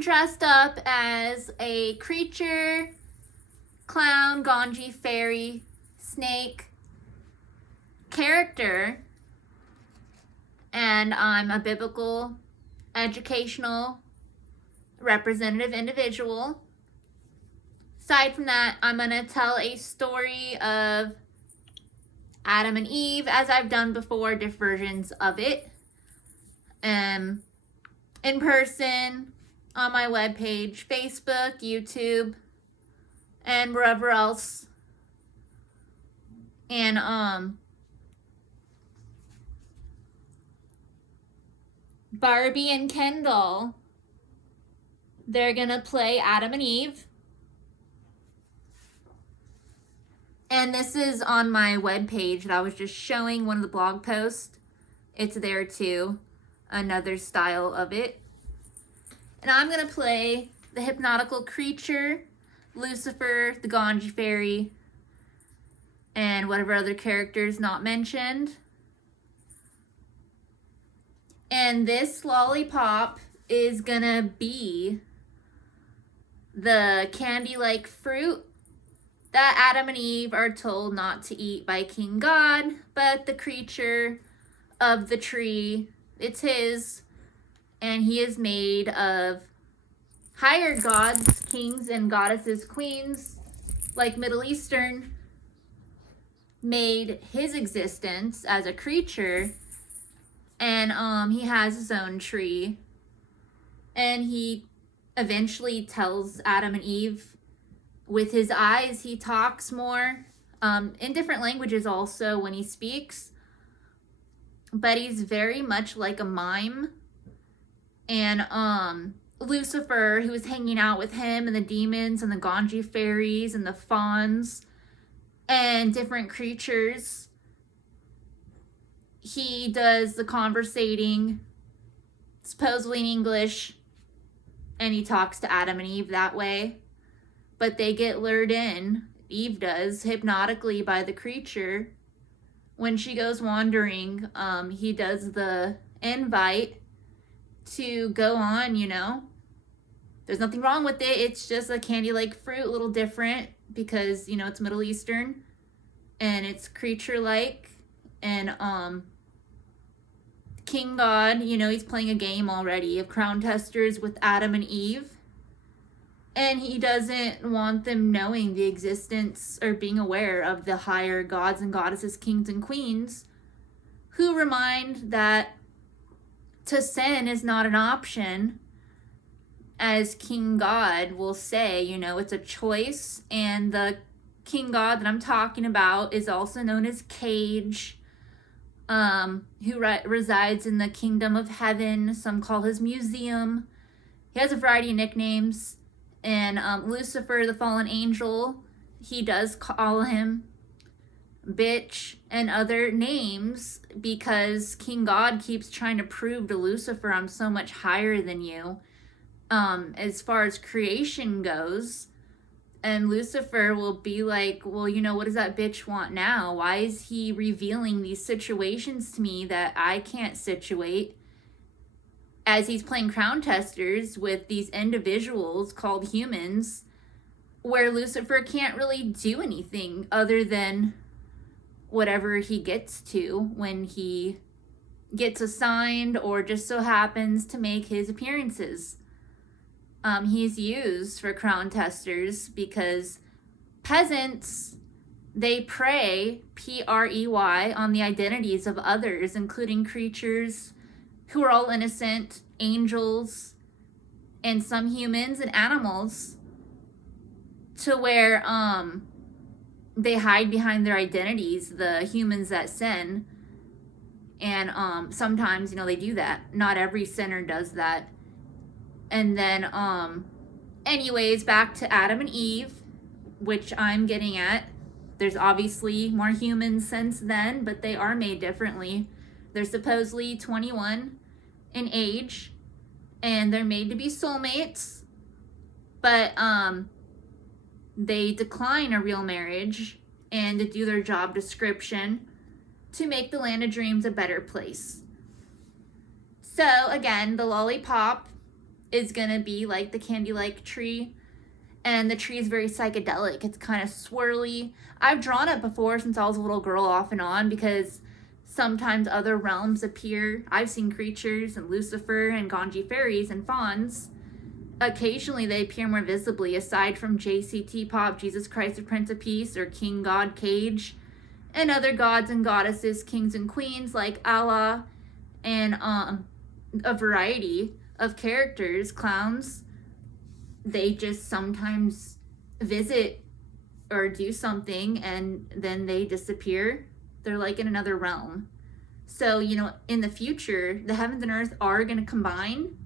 I'm dressed up as a creature, clown, ganji, fairy, snake character, and I'm a biblical, educational, representative individual. Aside from that, I'm going to tell a story of Adam and Eve, as I've done before, different versions of it. In person, on my webpage, Facebook, YouTube, and wherever else. And Barbie and Kendall, they're gonna play Adam and Eve. And this is on my webpage that I was just showing, one of the blog posts. It's there too, another style of it. And I'm gonna play the hypnotical creature, Lucifer, the ganji fairy, and whatever other characters not mentioned. And this lollipop is gonna be the candy-like fruit that Adam and Eve are told not to eat by King God, but the creature of the tree, it's his, and he is made of higher gods, kings and goddesses, queens, like Middle Eastern, made his existence as a creature. And he has his own tree, and he eventually tells Adam and Eve, with his eyes, he talks more, in different languages also when he speaks, but he's very much like a mime. And Lucifer, who was hanging out with him, and the demons and the ganji fairies and the fauns and different creatures, he does the conversating, supposedly in English, and he talks to Adam and Eve that way. But they get lured in, Eve does, hypnotically by the creature. When she goes wandering, he does the invite to go on, you know. There's nothing wrong with it. It's just a candy-like fruit, a little different because, you know, it's Middle Eastern and it's creature-like. And King God, you know, he's playing a game already of crown testers with Adam and Eve. And he doesn't want them knowing the existence or being aware of the higher gods and goddesses, kings and queens, who remind that to sin is not an option. As King God will say, you know, it's a choice. And the King God that I'm talking about is also known as Cage, who resides in the kingdom of heaven. Some call his museum. He has a variety of nicknames. And Lucifer, the fallen angel, he does call him bitch and other names because King God keeps trying to prove to Lucifer, I'm so much higher than you, as far as creation goes. And Lucifer will be like, well, you know, what does that bitch want now? Why is he revealing these situations to me that I can't situate? As he's playing crown testers with these individuals called humans, where Lucifer can't really do anything other than whatever he gets to when he gets assigned or just so happens to make his appearances. He's used for crown testers because peasants, they prey, P-R-E-Y, on the identities of others, including creatures who are all innocent, angels, and some humans and animals, to where they hide behind their identities, the humans that sin. And sometimes, you know, they do that. Not every sinner does that. And then, anyways, back to Adam and Eve, which I'm getting at. There's obviously more humans since then, but they are made differently. They're supposedly 21 in age, and they're made to be soulmates, but they decline a real marriage and to do their job description to make the land of dreams a better place. So again, the lollipop is going to be like the candy-like tree. And the tree is very psychedelic. It's kind of swirly. I've drawn it before since I was a little girl off and on because sometimes other realms appear. I've seen creatures and Lucifer and Ganji fairies and fauns. Occasionally they appear more visibly aside from JCT Pop, Jesus Christ the Prince of Peace, or King God Cage, and other gods and goddesses, kings and queens like Allah, and a variety of characters, clowns. They just sometimes visit or do something and then they disappear. They're like in another realm. So, you know, in the future, the heavens and earth are going to combine,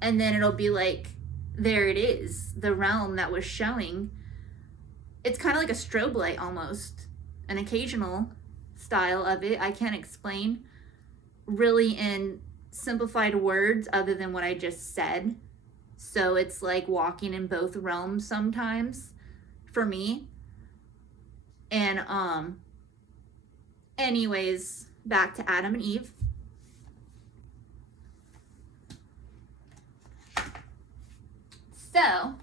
and then it'll be like, there it is, the realm that was showing. It's kind of like a strobe light almost, an occasional style of it. I can't explain really in simplified words other than what I just said. So it's like walking in both realms sometimes for me. And anyways, back to Adam and Eve. So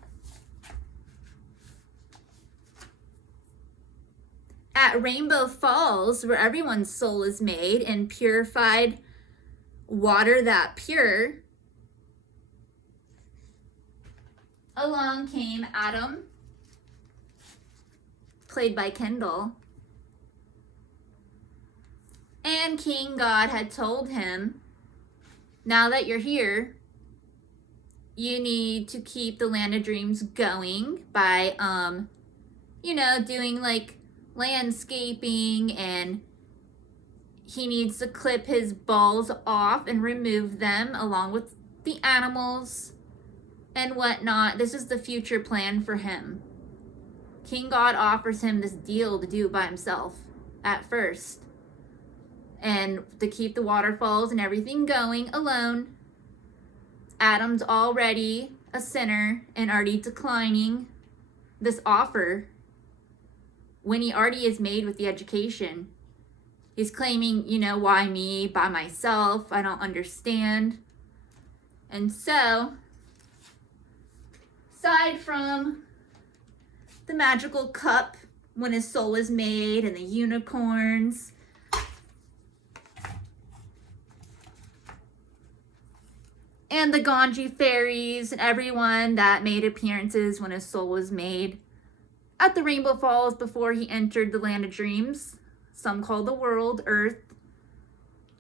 at Rainbow Falls, where everyone's soul is made in purified water that pure, along came Adam, played by Kendall, and King God had told him, now that you're here, you need to keep the Land of Dreams going by, you know, doing like landscaping, and he needs to clip his balls off and remove them along with the animals and whatnot. This is the future plan for him. King God offers him this deal to do it by himself at first, and to keep the waterfalls and everything going alone. Adam's already a sinner and already declining this offer when he already is made with the education. He's claiming, you know, why me by myself? I don't understand. And so, aside from the magical cup when his soul is made and the unicorns, and the Ganji fairies and everyone that made appearances when his soul was made at the Rainbow Falls before he entered the Land of Dreams, some call the world, Earth,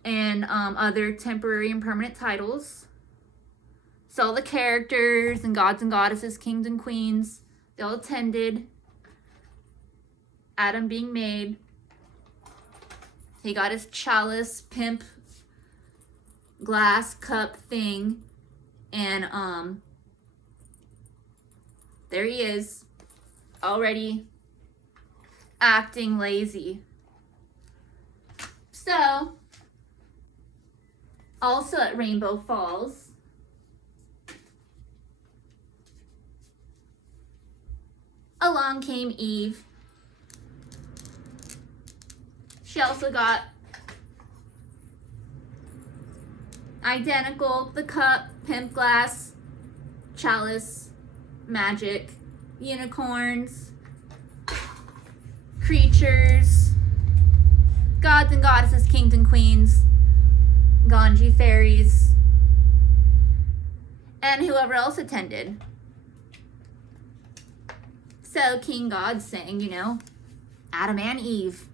and other temporary and permanent titles. So all the characters and gods and goddesses, kings and queens, they all attended Adam being made. He got his chalice, pimp, glass cup thing, and there he is, already acting lazy. So also at Rainbow Falls, along came Eve. She also got identical, the cup, pimp glass, chalice, magic, unicorns, creatures, gods and goddesses, kings and queens, Ganji fairies, and whoever else attended. So King God's saying, you know, Adam and Eve,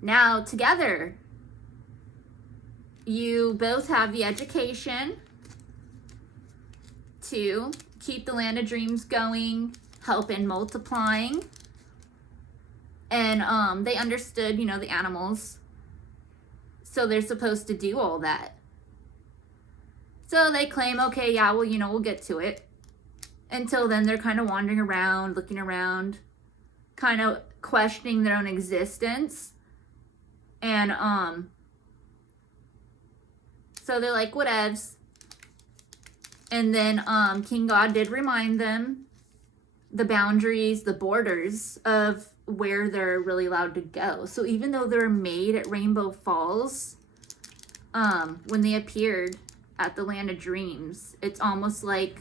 now together, you both have the education to keep the Land of Dreams going, help in multiplying. And they understood, you know, the animals. So they're supposed to do all that. So they claim, okay, yeah, well, you know, we'll get to it. Until then, they're kind of wandering around, looking around, kind of questioning their own existence. And, so they're like, whatevs. And then King God did remind them the boundaries, the borders of where they're really allowed to go. So even though they're made at Rainbow Falls, when they appeared, at the land of dreams. It's almost like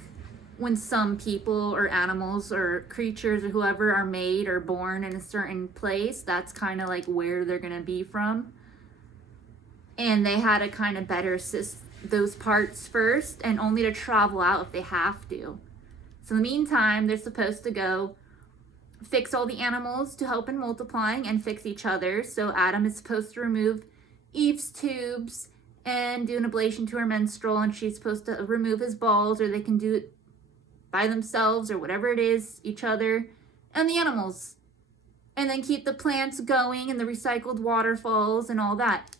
when some people or animals or creatures or whoever are made or born in a certain place, that's kind of like where they're going to be from. And they had to kind of better assist those parts first, and only to travel out if they have to. So in the meantime, they're supposed to go fix all the animals to help in multiplying and fix each other. So Adam is supposed to remove Eve's tubes and do an ablation to her menstrual, and she's supposed to remove his balls, or they can do it by themselves or whatever it is, each other, and the animals. And then keep the plants going and the recycled waterfalls and all that.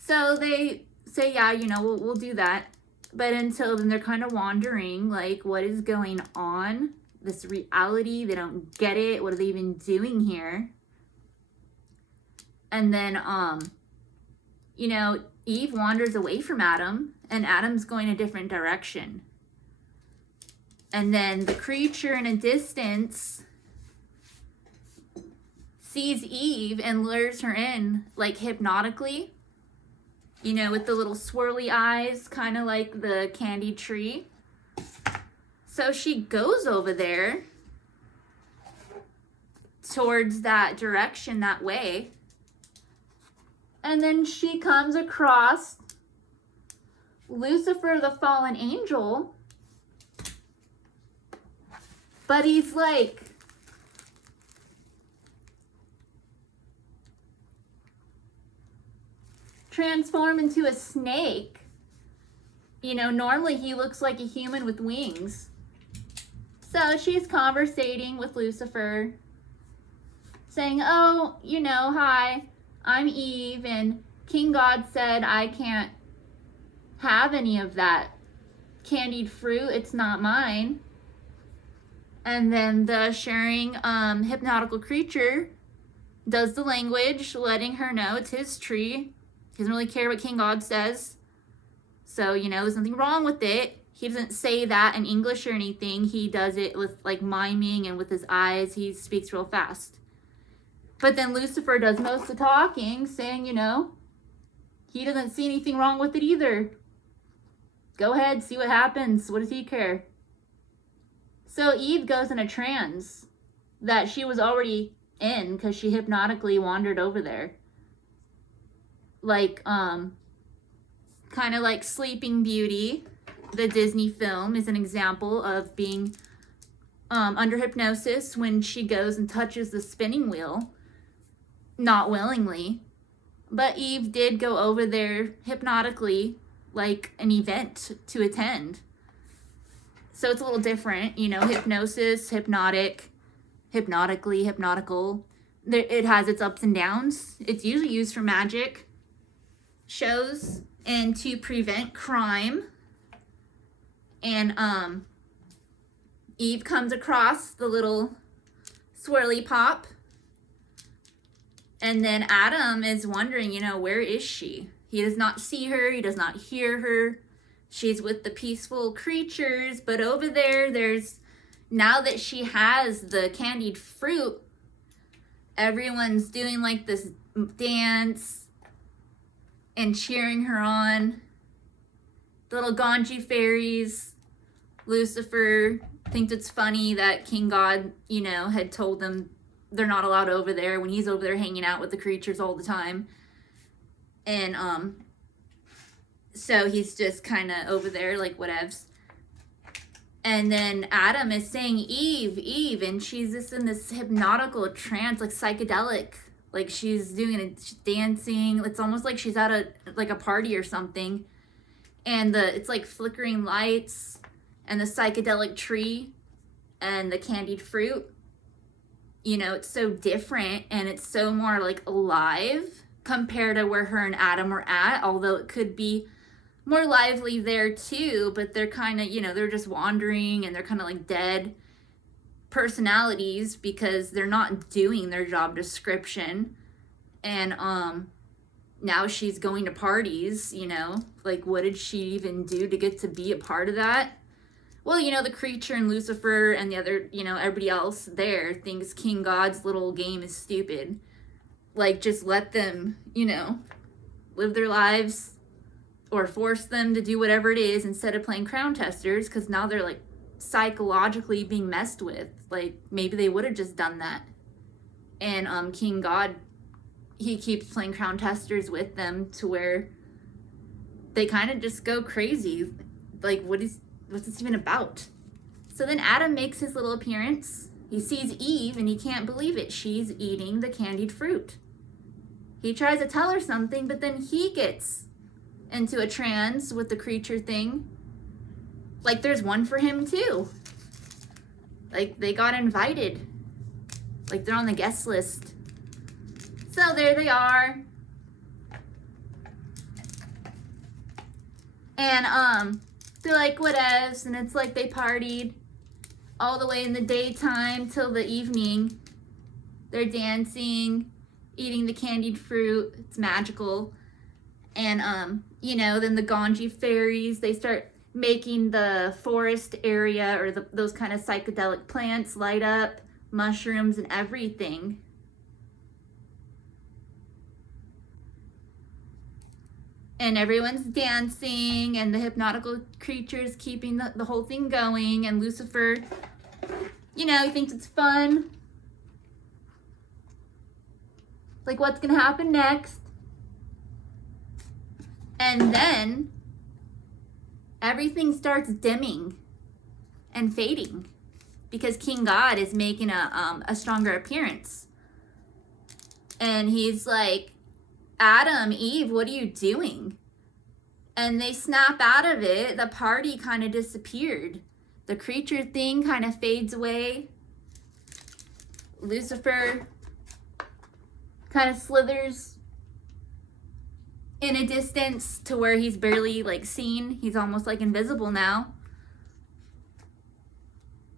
So they say, yeah, you know, we'll do that. But until then, they're kind of wandering, like, what is going on? This reality, they don't get it. What are they even doing here? And then, you know, Eve wanders away from Adam, and Adam's going a different direction. And then the creature in a distance sees Eve and lures her in, like, hypnotically. You know, with the little swirly eyes, kind of like the candied tree. So she goes over there towards that direction, that way. And then she comes across Lucifer, the fallen angel. But he's like transformed into a snake. You know, normally he looks like a human with wings. So she's conversating with Lucifer, saying, oh, you know, hi, I'm Eve, and King God said I can't have any of that candied fruit. It's not mine. And then the sharing hypnotical creature does the language, letting her know it's his tree. He doesn't really care what King God says. So, you know, there's nothing wrong with it. He doesn't say that in English or anything. He does it with, like, miming, and with his eyes, he speaks real fast. But then Lucifer does most of the talking, saying, you know, he doesn't see anything wrong with it either. Go ahead, see what happens. What does he care? So Eve goes in a trance that she was already in, because she hypnotically wandered over there. Like, kind of like Sleeping Beauty, the Disney film, is an example of being under hypnosis when she goes and touches the spinning wheel, not willingly. But Eve did go over there hypnotically, like an event to attend. So it's a little different, you know, hypnosis, hypnotic, hypnotically, hypnotical. It has its ups and downs. It's usually used for magic shows and to prevent crime. And Eve comes across the little swirly pop, and then Adam is wondering, you know, where is she? He does not see her, he does not hear her. She's with the peaceful creatures, but over there's, now that she has the candied fruit, everyone's doing like this dance and cheering her on. The little Ganji fairies. Lucifer thinks it's funny that King God, you know, had told them they're not allowed over there when he's over there hanging out with the creatures all the time. And so he's just kind of over there like whatevs. And then Adam is saying, Eve, Eve, and she's just in this hypnotical trance, like psychedelic. Like she's doing she's dancing. It's almost like she's at a party or something. And it's like flickering lights and the psychedelic tree and the candied fruit. You know, it's so different, and it's so more like alive compared to where her and Adam were at, although it could be more lively there too, but they're kind of, you know, they're just wandering, and they're kind of like dead personalities because they're not doing their job description. And now she's going to parties, you know, like what did she even do to get to be a part of that? Well, you know, the creature and Lucifer and the other, you know, everybody else there thinks King God's little game is stupid. Like, just let them, you know, live their lives or force them to do whatever it is instead of playing crown testers, because now they're like psychologically being messed with. Like maybe they would have just done that. And King God, he keeps playing crown testers with them to where they kind of just go crazy. Like, what's this even about? So then Adam makes his little appearance. He sees Eve and he can't believe it. She's eating the candied fruit. He tries to tell her something, but then he gets into a trance with the creature thing. Like, there's one for him too. Like, they got invited. Like, they're on the guest list. So there they are. And they're like, whatevs. And it's like they partied all the way in the daytime till the evening. They're dancing, eating the candied fruit. It's magical. And you know, then the Ganji fairies, they start making the forest area or those kind of psychedelic plants light up, mushrooms and everything. And everyone's dancing, and the hypnotical creature's keeping the whole thing going. And Lucifer, you know, he thinks it's fun. Like, what's gonna happen next? And then everything starts dimming and fading because King God is making a stronger appearance. And he's like, Adam, Eve, what are you doing? And they snap out of it. The party kind of disappeared. The creature thing kind of fades away. Lucifer kind of slithers in a distance to where he's barely like seen. He's almost like invisible now.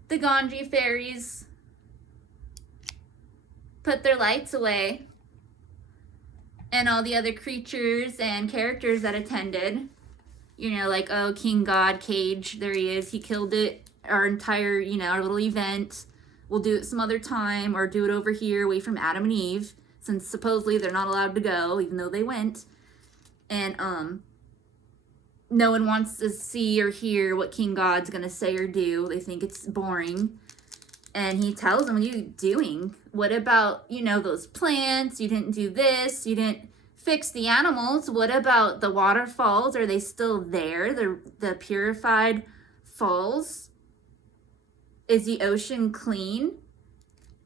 The Ganji fairies put their lights away. And all the other creatures and characters that attended, you know, like, oh, King God, Cage, there he is, he killed it. Our entire, you know, our little event. We'll do it some other time, or do it over here away from Adam and Eve, since supposedly they're not allowed to go, even though they went. And no one wants to see or hear what King God's gonna say or do. They think it's boring. And he tells them, what are you doing? What about, you know, those plants? You didn't do this. You didn't fix the animals. What about the waterfalls? Are they still there? The purified falls? Is the ocean clean?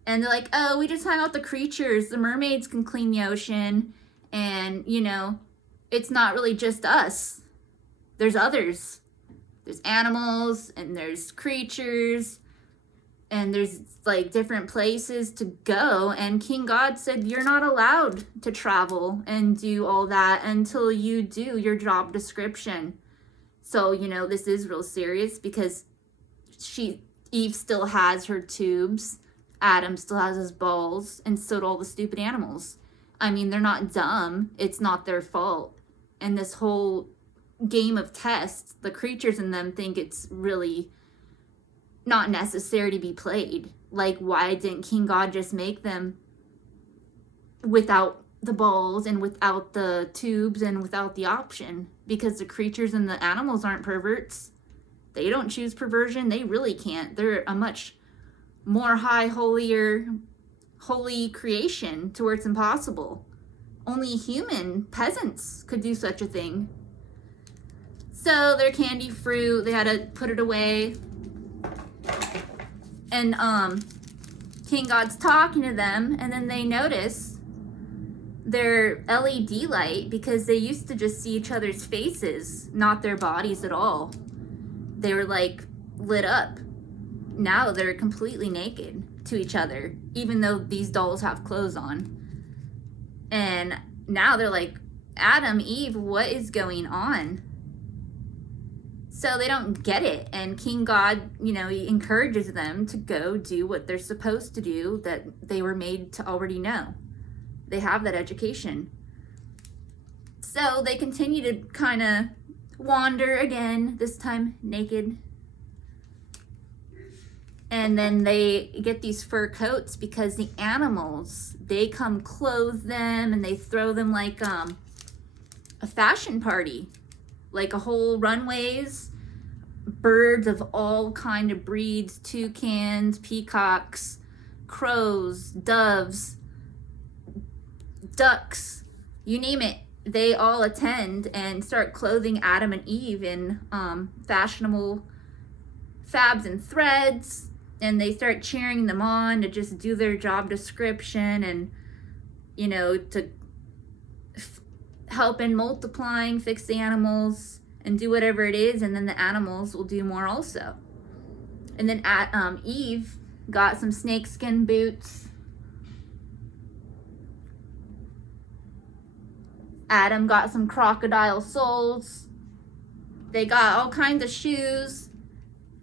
And they're like, oh, we just hung out the creatures. The mermaids can clean the ocean. And, you know, it's not really just us. There's others. There's animals and there's creatures. And there's like different places to go. And King God said, you're not allowed to travel and do all that until you do your job description. So, you know, this is real serious because Eve still has her tubes. Adam still has his balls. And so do all the stupid animals. I mean, they're not dumb. It's not their fault. And this whole game of tests, the creatures in them think it's really not necessary to be played. Like, why didn't King God just make them without the balls and without the tubes and without the option? Because the creatures and the animals aren't perverts. They don't choose perversion. They really can't. They're a much more holy creation to where it's impossible. Only human peasants could do such a thing. So their candy fruit, they had to put it away. And King God's talking to them, and then they notice their LED light, because they used to just see each other's faces, not their bodies at all. They were like lit up. Now they're completely naked to each other, even though these dolls have clothes on. And now they're like, Adam, Eve, what is going on? So they don't get it. And King God, you know, he encourages them to go do what they're supposed to do, that they were made to already know. They have that education. So they continue to kind of wander again, this time naked. And then they get these fur coats because the animals, they come clothe them and they throw them like a fashion party. like a whole runways, birds of all kind of breeds, toucans, peacocks, crows, doves, ducks, you name it. They all attend and start clothing Adam and Eve in fashionable fabs and threads, and they start cheering them on to just do their job description and, you know, to help in multiplying, fix the animals, and do whatever it is, and then the animals will do more also. And then Eve got some snakeskin boots. Adam got some crocodile soles. They got all kinds of shoes.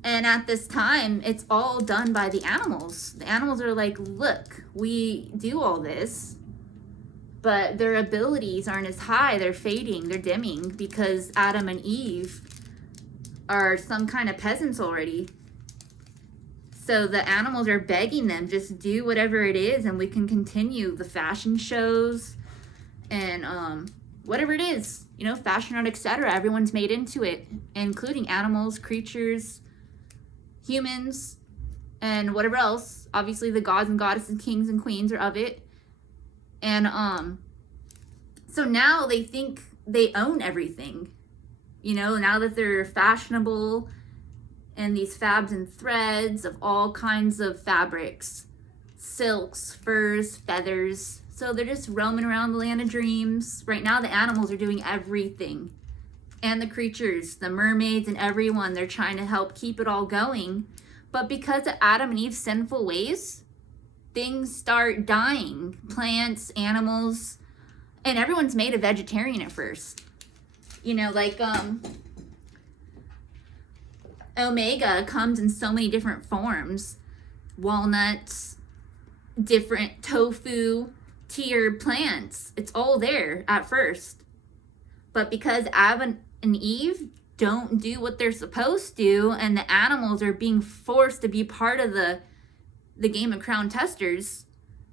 And at this time, it's all done by the animals. The animals are like, look, we do all this, but their abilities aren't as high. They're fading, they're dimming, because Adam and Eve are some kind of peasants already. So the animals are begging them, just do whatever it is and we can continue the fashion shows and whatever it is, you know, fashion art, etc. Everyone's made into it, including animals, creatures, humans, and whatever else. Obviously the gods and goddesses, kings and queens are of it. And so now they think they own everything, you know, now that they're fashionable and these fabs and threads of all kinds of fabrics, silks, furs, feathers. So they're just roaming around the land of dreams. Right now the animals are doing everything, and the creatures, the mermaids and everyone, they're trying to help keep it all going. But because of Adam and Eve's sinful ways, things start dying. Plants, animals, and everyone's made a vegetarian at first. You know, like omega comes in so many different forms. Walnuts, different tofu, tiered plants. It's all there at first. But because Adam and Eve don't do what they're supposed to, and the animals are being forced to be part of the Game of Crown testers,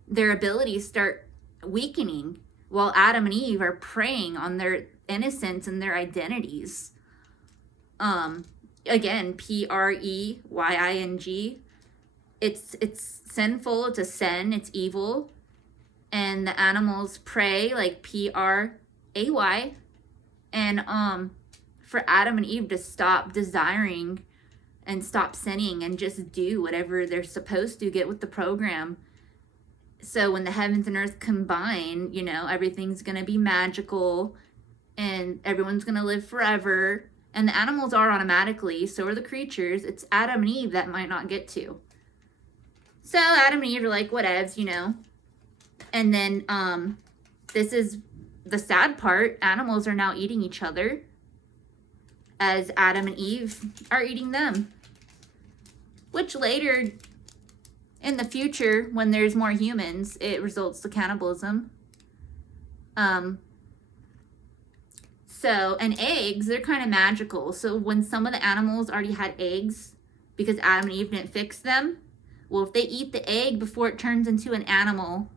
their abilities start weakening while Adam and Eve are preying on their innocence and their identities. Again, PREYING. It's sinful, it's a sin, it's evil. And the animals pray like PRAY. And for Adam and Eve to stop desiring and stop sinning and just do whatever they're supposed to, get with the program. So when the heavens and earth combine, you know, everything's going to be magical and everyone's going to live forever. And the animals are automatically, so are the creatures. It's Adam and Eve that might not get to. So Adam and Eve are like, whatevs, you know. And then this is the sad part. Animals are now eating each other as Adam and Eve are eating them. Which later in the future, when there's more humans, it results to cannibalism. So, and eggs, they're kind of magical. So when some of the animals already had eggs because Adam and Eve didn't fix them, well, if they eat the egg before it turns into an animal,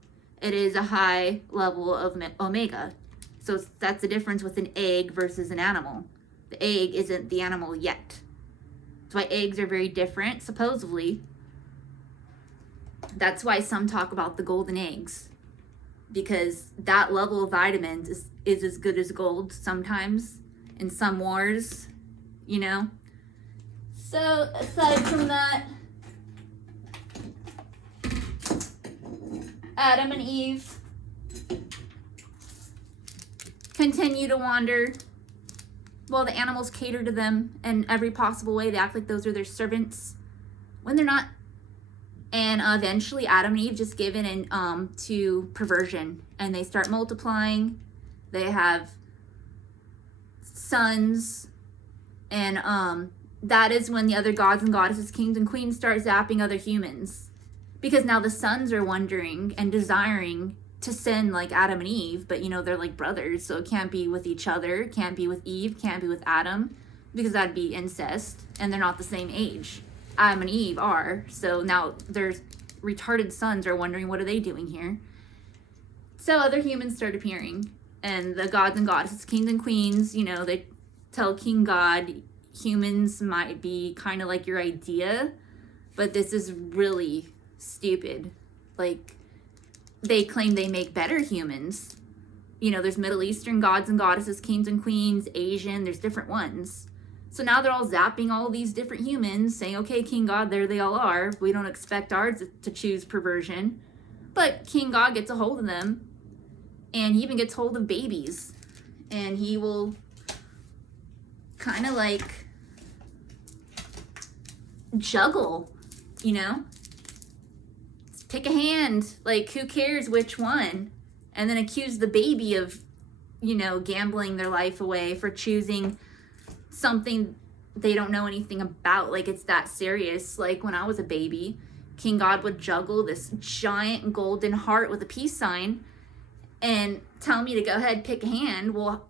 it is a high level of omega. So that's the difference with an egg versus an animal. The egg isn't the animal yet. That's why eggs are very different, supposedly. That's why some talk about the golden eggs, because that level of vitamins is as good as gold sometimes in some wars, you know. So aside from that, Adam and Eve continue to wander while the animals cater to them in every possible way. They act like those are their servants when they're not. And eventually Adam and Eve just give in to perversion, and they start multiplying. They have sons, and that is when the other gods and goddesses, kings and queens start zapping other humans. Because now the sons are wondering and desiring to sin like Adam and Eve, but you know, they're like brothers, so it can't be with each other, can't be with Eve, can't be with Adam, because that'd be incest, and they're not the same age. Adam and Eve are, so now their retarded sons are wondering, what are they doing here? So other humans start appearing, and the gods and goddesses, kings and queens, you know, they tell King God humans might be kind of like your idea, but this is really stupid. Like, they claim they make better humans. You know, there's Middle Eastern gods and goddesses, kings and queens, Asian, there's different ones. So now they're all zapping all these different humans, saying, okay, King God, there they all are. We don't expect ours to choose perversion. But King God gets a hold of them, and he even gets hold of babies. And he will kind of like juggle, you know? Pick a hand, like, who cares which one? And then accuse the baby of, you know, gambling their life away for choosing something they don't know anything about. Like, it's that serious. Like, when I was a baby, King God would juggle this giant golden heart with a peace sign and tell me to go ahead, pick a hand. Well,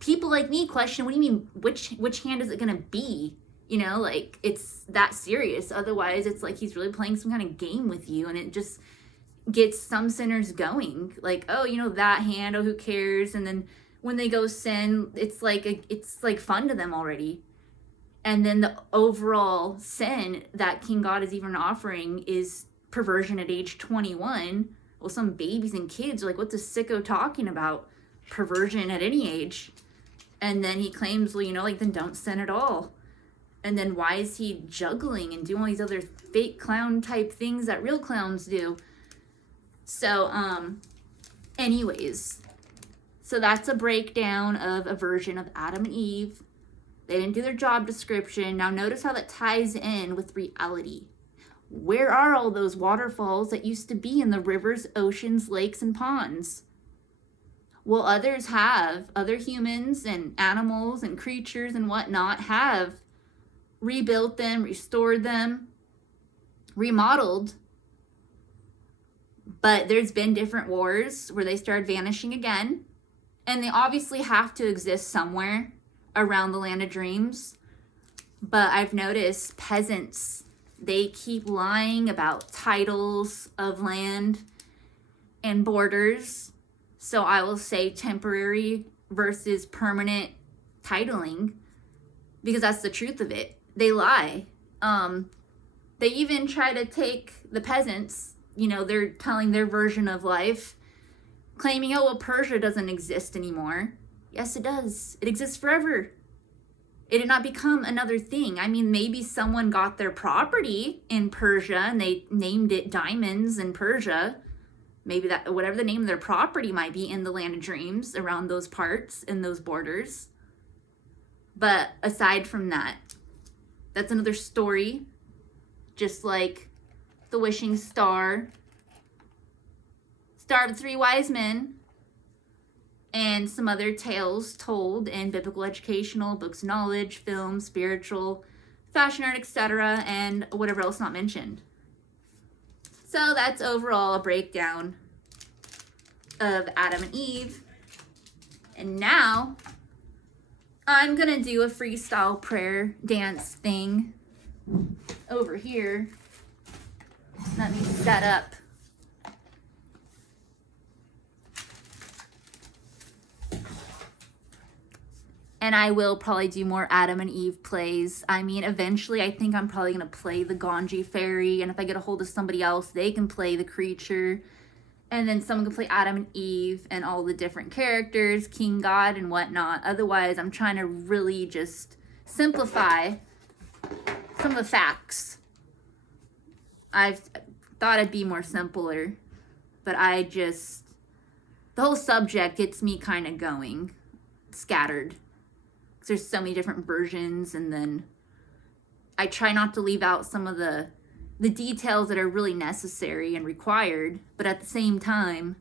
people like me question, what do you mean, which hand is it gonna be? You know, like, it's that serious. Otherwise, it's like he's really playing some kind of game with you, and it just gets some sinners going. Like, oh, you know, that hand, oh, who cares? And then when they go sin, it's like fun to them already. And then the overall sin that King God is even offering is perversion at age 21. Well, some babies and kids are like, what's a sicko talking about? Perversion at any age. And then he claims, well, you know, like, then don't sin at all. And then why is he juggling and doing all these other fake clown type things that real clowns do? So, anyways, so that's a breakdown of a version of Adam and Eve. They didn't do their job description. Now notice how that ties in with reality. Where are all those waterfalls that used to be in the rivers, oceans, lakes, and ponds? Well, other humans and animals and creatures and whatnot have rebuilt them, restored them, remodeled. But there's been different wars where they started vanishing again. And they obviously have to exist somewhere around the land of dreams. But I've noticed peasants, they keep lying about titles of land and borders. So I will say temporary versus permanent titling, because that's the truth of it. They lie. They even try to take the peasants, you know, they're telling their version of life, claiming, oh, well, Persia doesn't exist anymore. Yes, it does. It exists forever. It did not become another thing. I mean, maybe someone got their property in Persia and they named it Diamonds in Persia. Maybe that, whatever the name of their property might be in the land of dreams, around those parts, in those borders. But aside from that, that's another story. Just like the wishing star, Star of the Three Wise Men, and some other tales told in biblical educational, books of knowledge, film, spiritual, fashion art, etc., and whatever else not mentioned. So that's overall a breakdown of Adam and Eve. And now I'm gonna do a freestyle prayer dance thing over here. Let me set up. And I will probably do more Adam and Eve plays. I mean, eventually I think I'm probably going to play the Ganji fairy. And if I get a hold of somebody else, they can play the creature. And then someone can play Adam and Eve and all the different characters, King God and whatnot. Otherwise, I'm trying to really just simplify some of the facts. I've thought it'd be more simpler. But the whole subject gets me kind of going, scattered. There's so many different versions, and then I try not to leave out some of the details that are really necessary and required, but at the same time,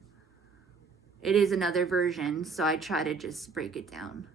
it is another version, so I try to just break it down.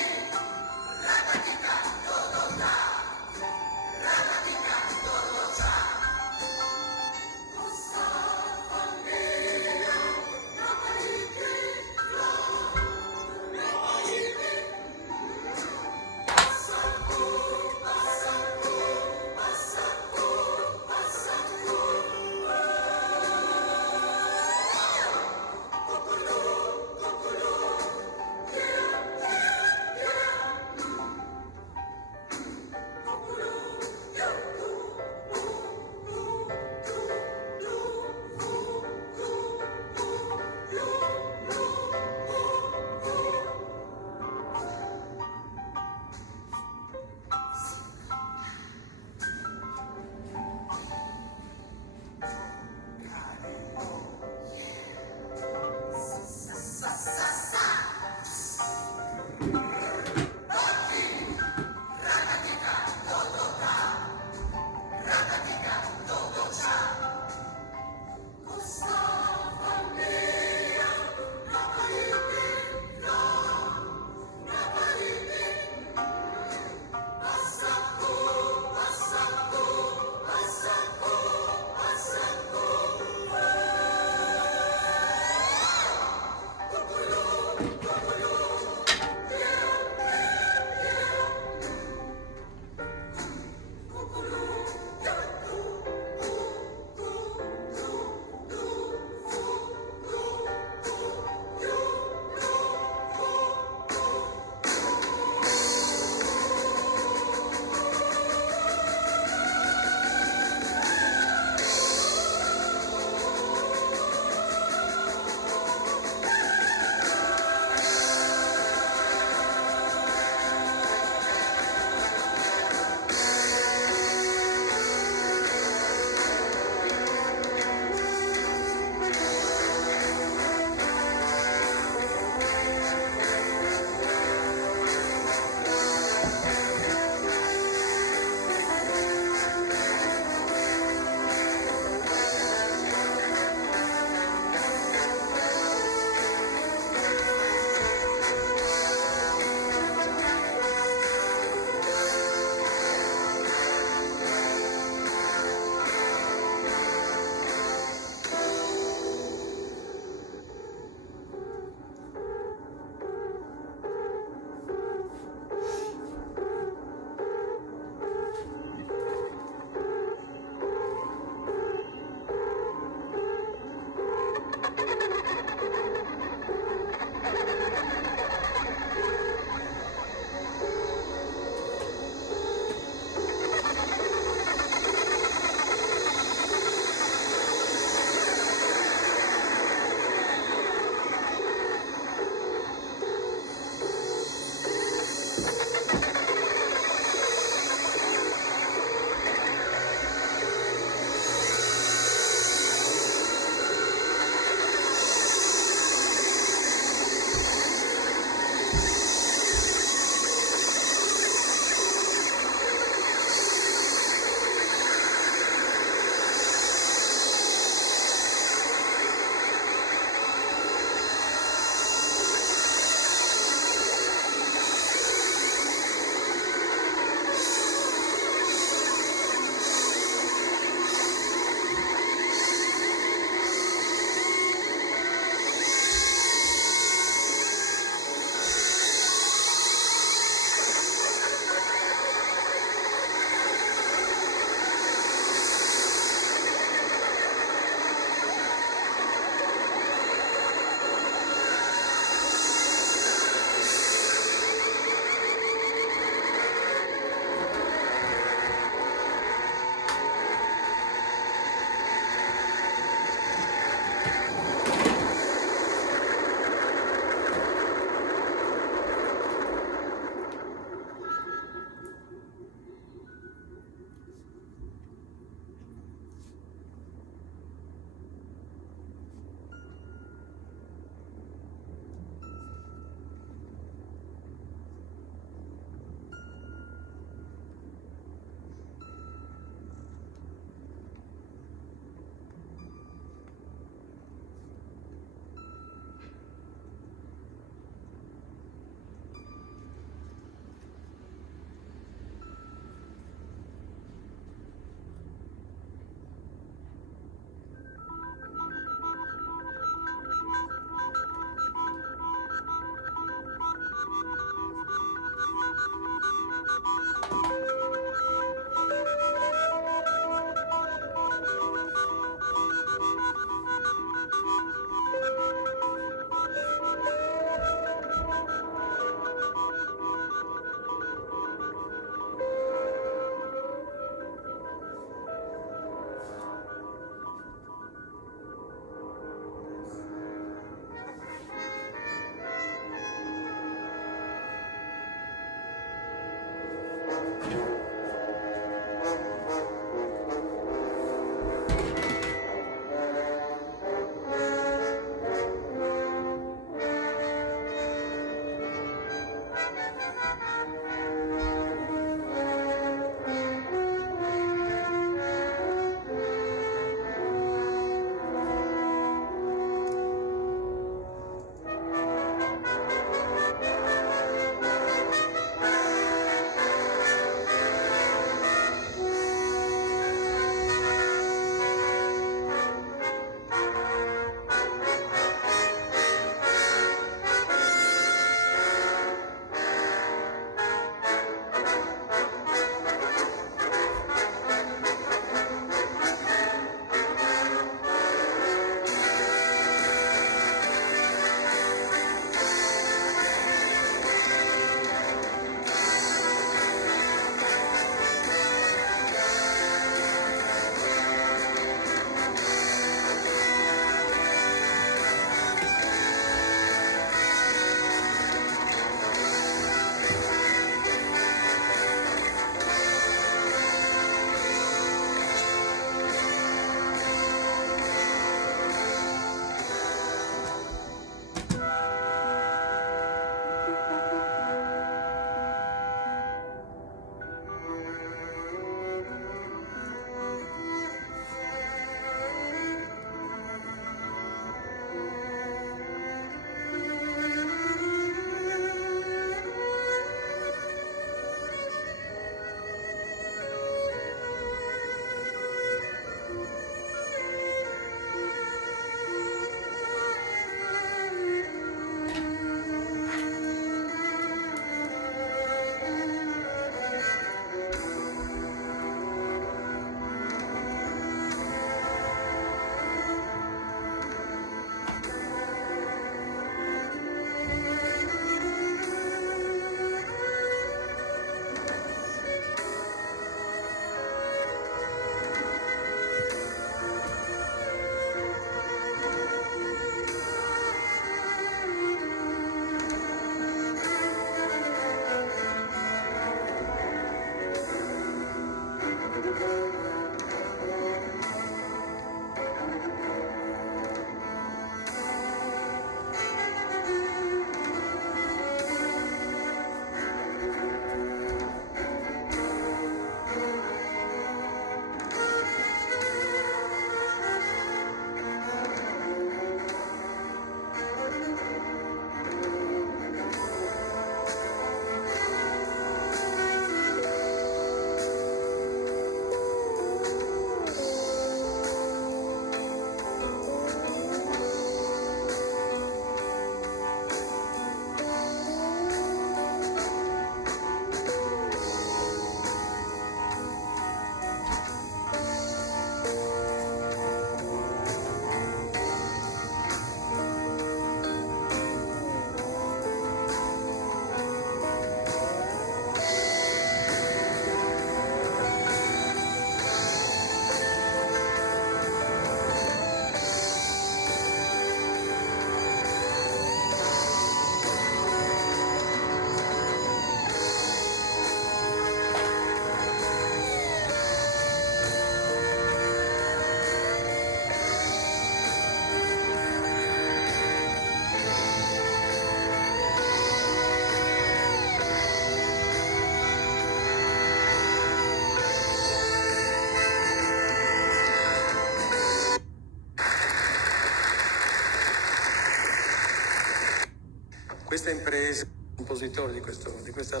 questa impresa, compositore di questa